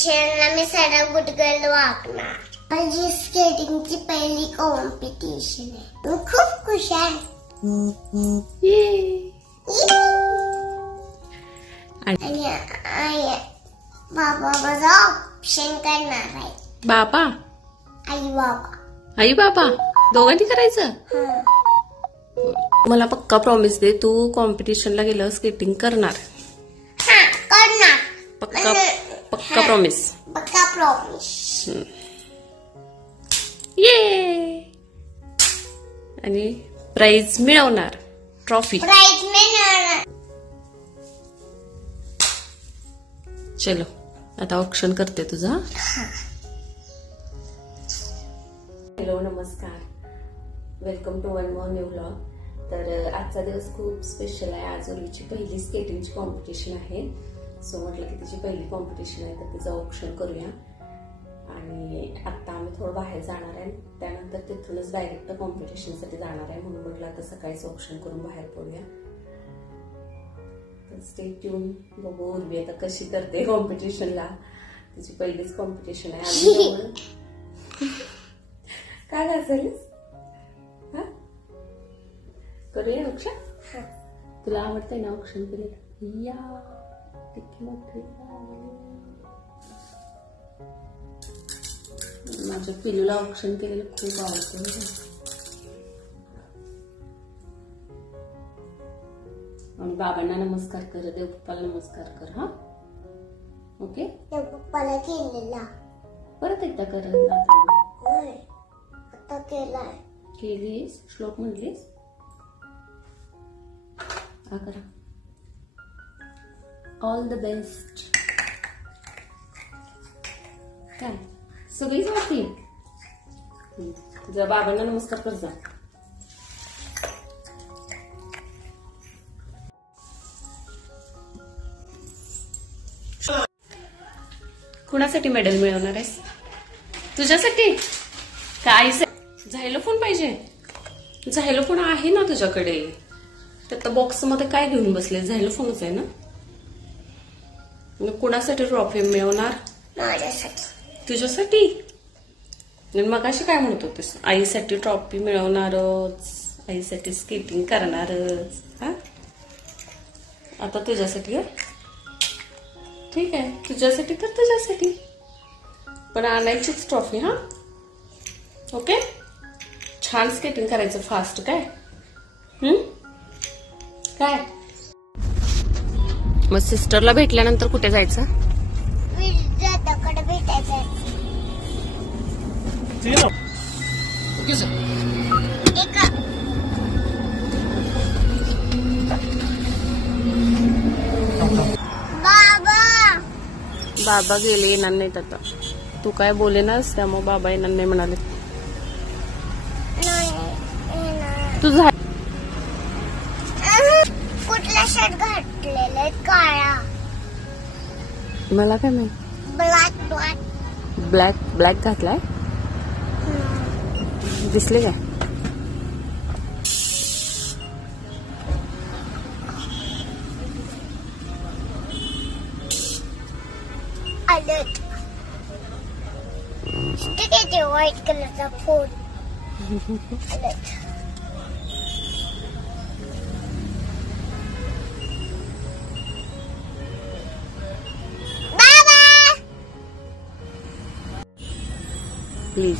कॉम्पिटिशनला मी सरळ गुडगल वागणार. माझी स्केटिंगची पहिली कॉम्पिटिशन आहे. मी खूप खुश आहे. आणि बाबा माझा ऑप्शन करणार आहे. बाबा आई बाबा. आई बाबा दोघांनी करायचं. मला पक्का प्रॉमिस दे, तू कॉम्पिटिशनला गेलं स्केटिंग करणार. करणार. पक्का पक्का प्रॉमिस. पक्का प्रॉमिस. ये. आणि प्राइज मिळवणार. ट्रॉफी. प्राइज मिळवणार. चलो आता ऑप्शन करते तुझा. हॅलो नमस्कार, welcome to one more new vlog. तर आजचा दिवस खूप स्पेशल आहे. आज उर्वीची पहिली स्केटिंगची कॉम्पिटिशन आहे. सो म्हटलं की तिची पहिली कॉम्पिटिशन आहे तर तिचं ऑप्शन करूया. आणि आता आम्ही थोडं बाहेर जाणार आहे, त्यानंतर तिथूनच डायरेक्ट कॉम्पिटिशनसाठी जाणार आहे. म्हणून म्हटलं आता सकाळीच ऑप्शन करून बाहेर पडूया. Stay tune. बघू उर्वी आता कशी करते कॉम्पिटिशनला. तिची पहिलीच कॉम्पिटिशन आहे. काय घासालीस? हा करूया ऑप्शन. तुला आवडतंय ना ऑप्शन केले? या किती मोठे. माझ्या पिलूला ऑप्शन केलेलं खूप आवडतं. आणि बाबांना नमस्कार कर, देवबाप्पाला नमस्कार कर. हा ओके. देवबाप्पाला केलेला परत एकदा कर. आता केलाय. केलीस? श्लोक म्हणलीस? हा करा. All the best. काय सगळीच होती. तुझ्या बाबांना नमस्कार कर जा. कुणासाठी मेडल मिळवणार आहेस? तुझ्यासाठी का आईसाठी? झायलोफोन पाहिजे? झायलोफोन आहे ना तुझ्याकडे. त्या बॉक्स मध्ये काय घेऊन बसले? झायलोफोनच आहे ना. कुणासाठी ट्रॉफी मिळवणार? माझ्यासाठी. तुझ्यासाठी? मग अशी काय म्हणत होतीस? आईसाठी ट्रॉफी मिळवणारच, आईसाठी स्केटिंग करणारच. हा आता तुझ्यासाठी. ठीक आहे, तुझ्यासाठी तर तुझ्यासाठी, पण आणायचीच ट्रॉफी. हा ओके. छान स्केटिंग करायचं फास्ट. काय काय मग सिस्टरला भेटल्यानंतर कुठे जायचं? विजेताकडे भेटायचं. बाबा गेले, येणार नाहीत आता. तू काय बोलेनास त्यामुळे बाबा येणार नाही म्हणाले. तुझा कुठला शर्ट घातलेला? काळा. मला काय माहिती. ब्लॅक. ब्लॅक. ब्लॅक. ब्लॅक घातलाय. दिसले काय? अलर्ट. ठीक आहे ते व्हाईट कलरचा फोन. अलर्ट. बाबा प्लीज.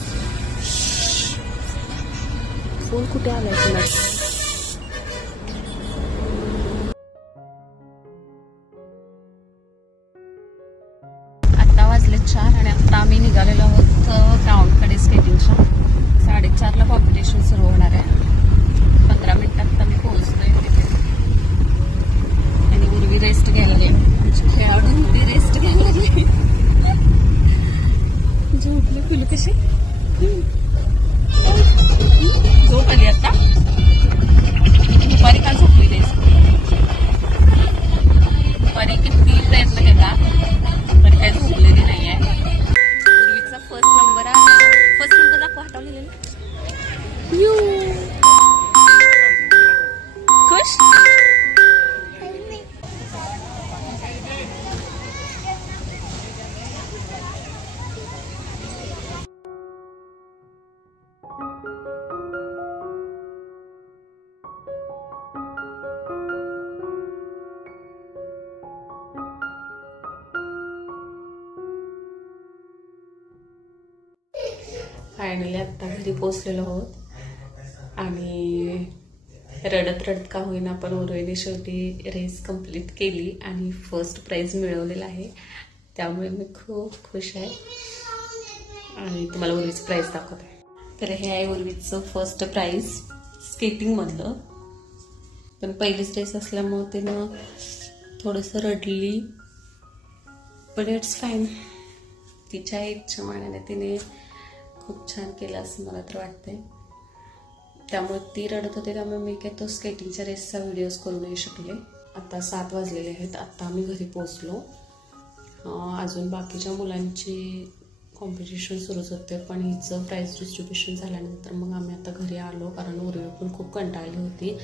फोन कुठे आलाय तुला? आता वाजले 4 आणि आता आम्ही निघालेलो आहोत ग्राउंडकडे स्केटिंगच्या. 4:30ला कॉम्पिटिशन सुरू होणार आहे. 15 मिनिटात आम्ही पोहोचतोय तिथे. आणि उर्वी रेस्ट घ्यायला लागली. आमची खेळाडू उर्वी रेस्ट घ्यायला लागली. झोपले. फुलं कशी झोप आली आता. फायनली आत्ता घरी पोचलेलो आहोत आणि रडत का होईना पण उर्वीने शेवटी रेस कंप्लीट केली आणि फर्स्ट प्राइज मिळवलेला आहे. त्यामुळे मी खूप खुश आहे आणि तुम्हाला उर्वीचं प्राइज दाखवते. तर हे आहे उर्वीचं फर्स्ट प्राइज स्केटिंगमधलं. पण पहिलीच रेस असल्यामुळे तिनं थोडंसं रडली, पण इट्स फाईन. तिच्या इच्छा मानाने तिने खूप छान केलं असं मला तर वाटतंय. त्यामुळे ती रडत होते, त्यामुळे मी काय तो स्केटिंगच्या रेसचा व्हिडिओज करू नाही शकले. आता 7 वाजलेले आहेत. आता आम्ही घरी पोचलो. अजून बाकीच्या मुलांची कॉम्पिटिशन सुरूच होते, पण हिचं प्राइज डिस्ट्रीब्युशन झाल्यानंतर मग आम्ही आता घरी आलो. कारण उर्वी पण खूप कंटाळली होती.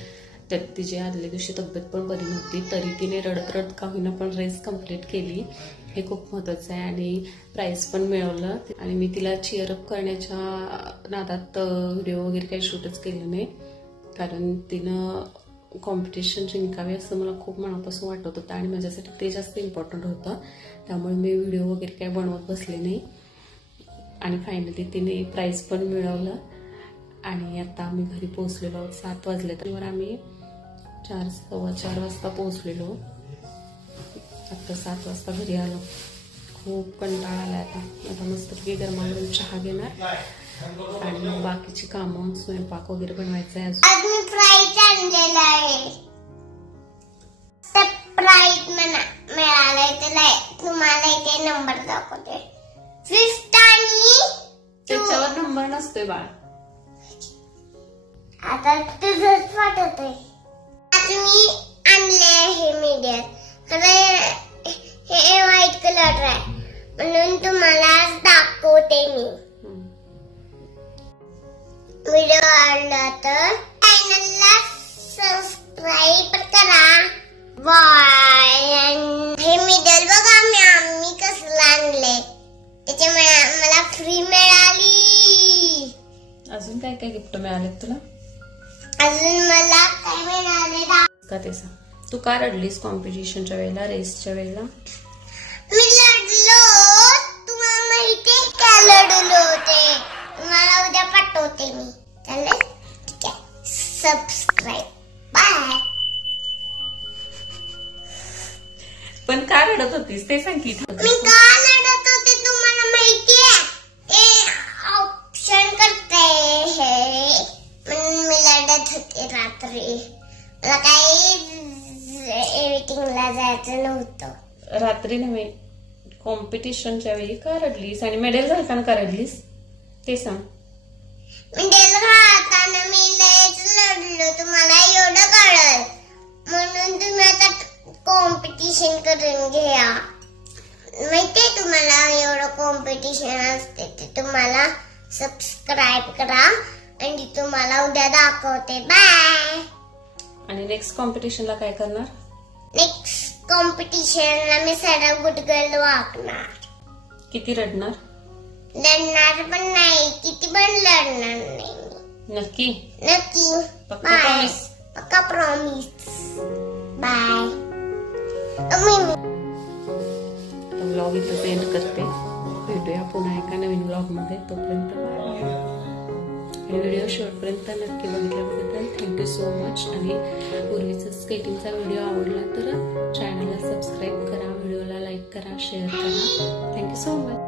त्यात तिची आदल्या दिवशी तब्येत पण बरी नव्हती, तरी तिने रडत का होईना पण रेस कंप्लीट केली. हे खूप महत्त्वाचं आहे आणि प्राइज पण मिळवलं. आणि मी तिला चीअरअप करण्याच्या नादात व्हिडिओ वगैरे काही शूटच केलं नाही, कारण तिनं कॉम्पिटिशन जिंकावे असं मला खूप मनापासून वाटत होतं आणि माझ्यासाठी ते जास्त इम्पॉर्टंट होतं. त्यामुळे मी व्हिडिओ वगैरे काही बनवत बसले नाही. आणि फायनली तिने प्राइज पण मिळवलं आणि आता आम्ही घरी पोहोचलेलो आहोत. 7 वाजले, तर आम्ही 4:15 वाजता पोहोचलेलो. आता 7 वाजता घरी आलो. खूप कंटाळा आला. आता मस्तपैकी गरमागरम चहा घेणार आणि मग बाकीची कामं, स्वयंपाक वगैरे बनवायचं आहे. आज मी प्राइज आणलेला आहे. प्राइज मिळालाय त्याला. तुम्हाला इथे नंबर दाखवते. 5th आणि त्याच्यावर नंबर नसतोय बाळ. आता तुझंच वाटत आहे. आज मी आणले हे मीडियम, हे व्हाईट कलर आहे म्हणून तुम्हाला दाखवते मी. व्हिडिओ आवडला तर चॅनलला सबस्क्राईब करा. हे मीडियम बघा आम्ही कसं आणले, त्याच्यामुळे मला फ्री मिळाली. अजून काय काय गिफ्ट मिळाले तुला? अजून मला काय मिळाले का ते सांग. तू का रडलीस कॉम्पिटिशनच्या वेळेला, रेसच्या वेळेला? मी लढलो. तुम्हाला माहितीये का लढलो होते. तुम्हाला उद्या पाठवते मी. चालेल? ठीक आहे. सबस्क्राईब. बाय. पण का रडत होतीस ते सांग की. मी का लढत होते तुम्हाला माहितीये? ते ऑप्शन करते हे म्हणून मी लढत होते रात्री. मला काही एडिटिंगला जायचं नव्हतं. रात्री नव्हे, कॉम्पिटिशनच्या वेळी का रडलीस आणि मेडल घालताना का रडलीस ते सांग. मेडल घालताना मी लयच लढलो, तुम्हाला एवढं कळलं. म्हणून तुम्ही आता कॉम्पिटिशन करून घ्या. माहितीये तुम्हाला एवढं कॉम्पिटिशन असते ते. तुम्हाला सबस्क्राईब करा आणि तुम्हाला उद्या दाखवते. बाय. आणि नेक्स्ट कॉम्पिटिशनला काय करणार? नेक्स्ट कॉम्पिटिशनला मी सरळ गुडगल वागणार. किती रडणार? लढणार पण नाही, किती पण लढणार नाही. नक्की? नक्की. पक्का प्रॉमिस? पक्का प्रॉमिस. बाय. व्लॉग इथं एंड करते. भेटूया पुन्हा एका नवीन व्लॉग मध्ये. तोपर्यंत हे व्हिडिओ शेवटपर्यंत नक्की बघितल्याबद्दल थँक्यू सो मच. आणि उर्वीचा स्केटिंगचा व्हिडिओ आवडला तर चॅनलला सबस्क्राईब करा, व्हिडिओला लाईक करा, शेअर करा. Thank you so much.